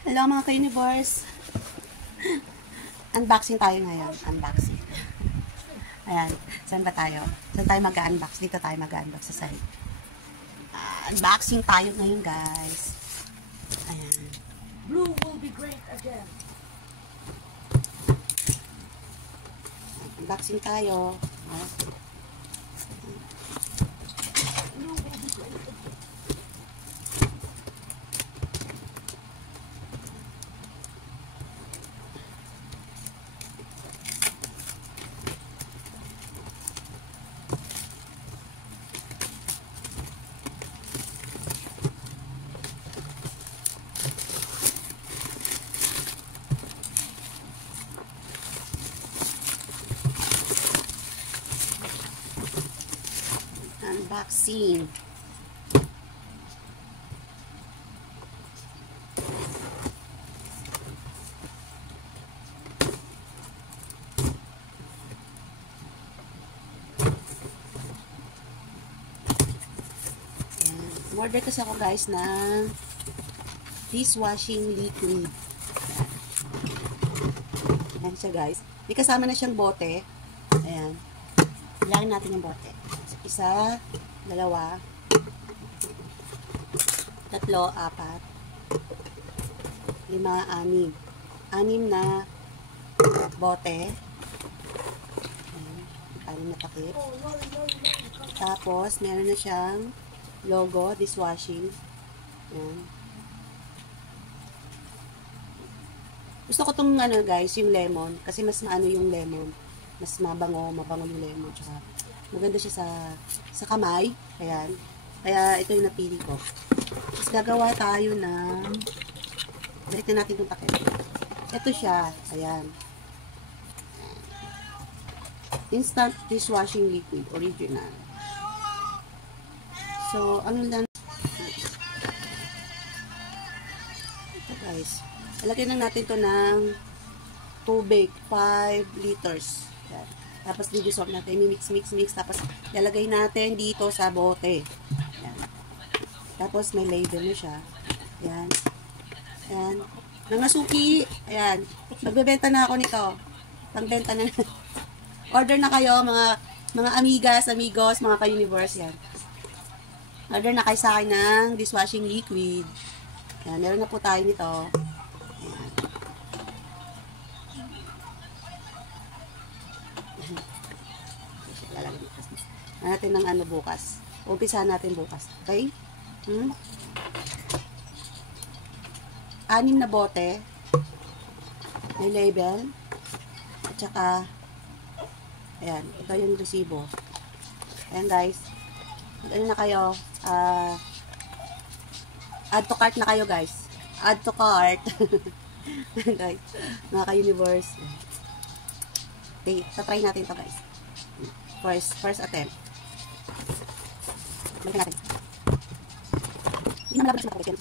Hello mga ka-universe. Unboxing tayo ngayon. Unboxing. Ayan. Saan ba tayo? Saan tayo mag-unbox? Dito tayo mag-unbox sa side. Unboxing tayo ngayon, guys. Ayan. Blue will be great again. Unboxing tayo. Blue will be great again. Unboxing. Order kasi ako guys ng dishwashing liquid. Ayan siya guys. May kasama na siyang bote. Ayan. Bilangin natin yung bote. Isa, dalawa, tatlo, apat, lima, anim. Anim na bote. Ayan. Anim na takip. Tapos, meron na siyang logo, dishwashing. Ayan. Gusto ko itong ano guys, yung lemon. Kasi mas maano yung lemon. Mas mabango yung lemon. Tsaka maganda siya sa kamay. Ayan. Kaya ito yung napili ko. Tapos gagawa tayo ng balikin natin itong takip. Ito siya. Ayan. Instant dishwashing liquid. Original. So, ano lang ito guys. Lagyan lang natin to ng tubig. 5 liters. Yan. Tapos, didissolve natin. Mix. Tapos, lalagay natin dito sa bote. Yan. Tapos, may label na siya. Yan. Yan. Mga suki. Ayan. Magbebenta na ako nito. Pangbenta na. Order na kayo, mga amigas, amigos, mga ka-universe. Yan. Order na kayo sa akin ng dishwashing liquid. Ayan, meron na po tayo nito. Ayan. Lalagyan natin ng ano bukas. Umpisahan natin bukas. Okay? 6 na bote. May label. At saka, ayan, ito yung resibo. Ayan guys. Ano na kayo? Add to cart na kayo guys. Add to cart. Guys, mga ka-universe. Okay, try natin to guys. First attempt. Balikan natin. Hindi na malabas na kapag